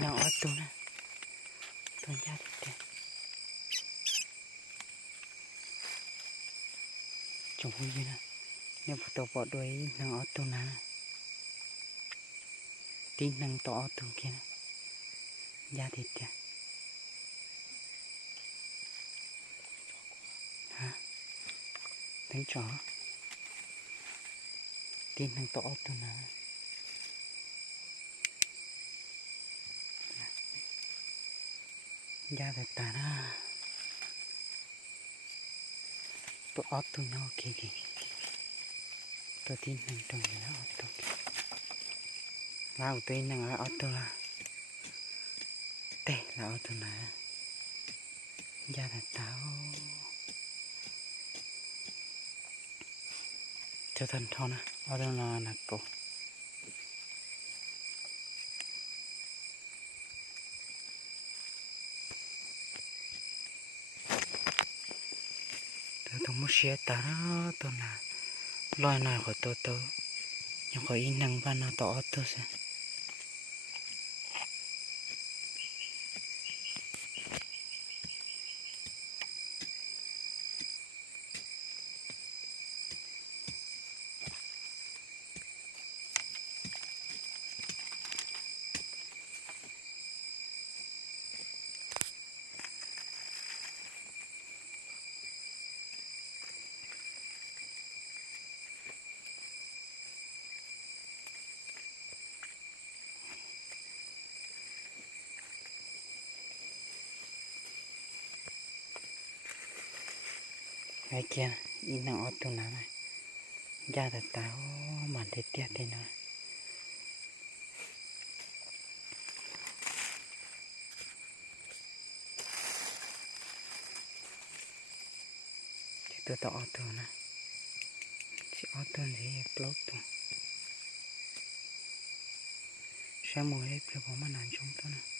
Nó ở tu nè, tu ra đi. Chồng vui nè, nếu bắt đầu bỏ đuôi nó ở tu nè, tin năng to ở tu kia nè, ra thịt kìa. Hả? Thấy chó, tin năng to ở tu nè. Ra thịt ta đó. Tôi ở tu nó kia kìa. Tôi tin năng trồng gì đó ở tu kìa. Lao tin năng ở tu là tê là ở tu nè. Ra thịt tao. Cho thân thôi nè, ở đâu là cổ. Tôi muốn xe ta đó, tôi là loài này của tôi, nhưng có ý năng và nó tỏ tôi sẽ. Cái kia, ý năng ở tôi nào này. Ra thật táo mà để tiết thế nào. Thì tôi tỏ tôi nè. Chỉ ở tôi gì blog tôi. Sẽ mua hết cái bóng mà nằm trong tôi nè.